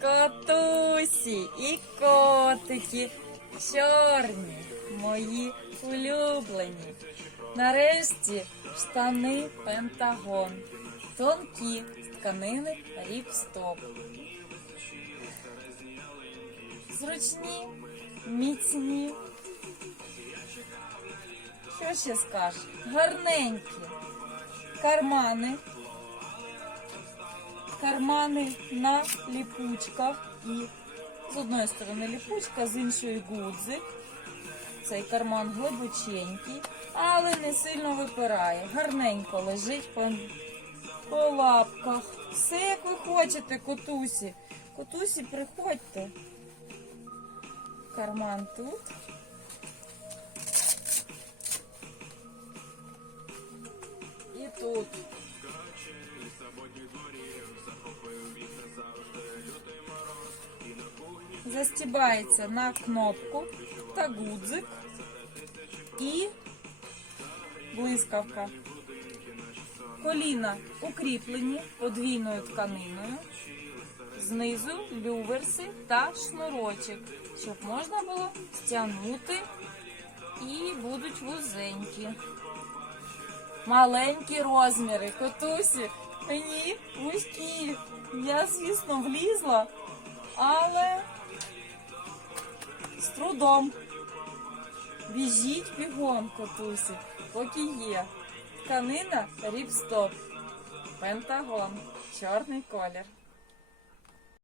Котусі і котики чорні, мої улюблені. Нарешті штани Пентагон. Тонкі з тканини ріпстоп. Зручні, міцні. Що ще скажеш? Гарненькі. Кармани. Кармани на ліпучках. І з одної сторони ліпучка, з іншої гудзик. Цей карман глибоченький, але не сильно випирає. Гарненько лежить по, по лапках. Все як ви хочете, котусі. Котусі, приходьте. Карман тут. І тут. Застібається на кнопку та гудзик і блискавка. Коліна укріплені подвійною тканиною. Знизу люверси та шнурочок, щоб можна було стягнути і будуть вузенькі. Маленькі розміри, котусі, мені вузькі. Я, звісно, влізла, але з трудом. Біжіть бігом, котусі, поки є. Тканина ріпстоп. Пентагон. Чорний колір.